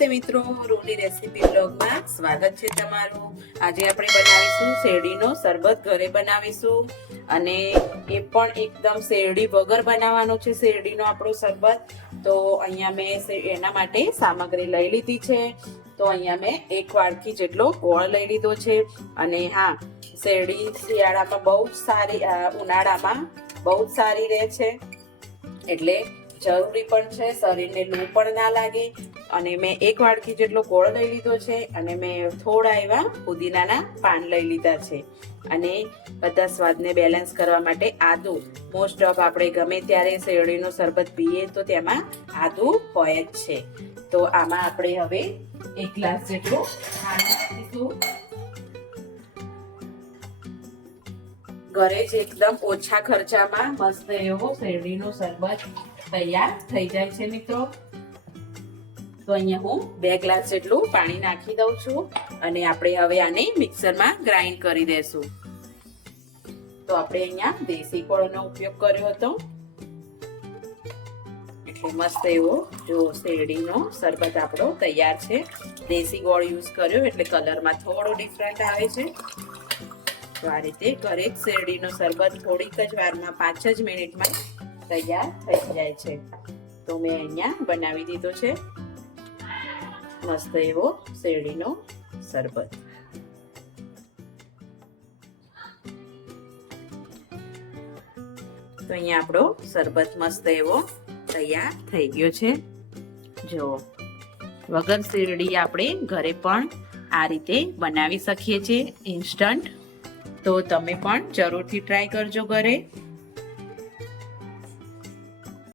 નમસ્તે મિત્રો, રૂની રેસીપી બ્લોગમાં સ્વાગત છે તમારું। આજે આપણે બનાવીશું શેરડીનો શરબત, ઘરે બનાવીશું અને એ પણ એકદમ શેરડી વગર બનાવવાનો છે શેરડીનો આપણો શરબત। તો અહીંયા મેં એના માટે સામગ્રી લઈ લીધી છે। તો અહીંયા મેં 1 વાડકી જેટલો ગોળ લઈ લીધો છે અને હા, શેરડી શિયાળામાં બહુ જ સારી, ઉનાળામાં બહુ જ સારી રહે છે, એટલે જરૂરી પણ છે, શરીરને લૂ પણ ના લાગે। અને મેં 1 વાડકી જેટલો ગોળ લઈ લીધો છે અને મેં થોડા એવા પુદીનાના પાન લઈ લીધા છે અને બધા સ્વાદને બેલેન્સ કરવા માટે આદુ, મોસ્ટ ઓફ આપણે ગમે ત્યારે શેરડીનો શરબત પીએ તો તેમાં આદુ હોય જ છે। તો આમાં આપણે હવે 1 ગ્લાસ જેટલું પાણી નાખીશું। ઘરે જ એકદમ ઓછા ખર્ચામાં મસ્ત એવો શેરડીનો શરબત તૈયાર થઈ જાય છે મિત્રો। તો અહીંયા હું 2 ગ્લાસ જેટલું પાણી નાખી દઉં છું અને આપણે હવે આને મિક્સરમાં ગ્રાઇન્ડ કરી દેશું। તો આપણે અહીંયા દેશી ગોળનો ઉપયોગ કર્યો હતો, એટલે મસ્ત એવો જો શેરડીનો શરબત આપણો તૈયાર છે। દેશી ગોળ યુઝ કર્યો એટલે કલરમાં થોડો ડિફરન્ટ આવે છે। તો આ રીતે ઘરે જ શેરડીનો શરબત થોડીક જ વારમાં 5 જ મિનિટમાં તૈયાર થઈ જાય છે। તો મેં અહીંયા બનાવી દીધો છે મસ્ત એવો શેરડીનો શરબત। તો અહીંયા આપણો શરબત મસ્ત એવો તૈયાર થઈ ગયો છે। જો વગર શેરડી આપણે ઘરે પણ આ રીતે બનાવી શકીએ છીએ ઇન્સ્ટન્ટ। તો તમે પણ જરૂરથી ટ્રાય કરજો ઘરે।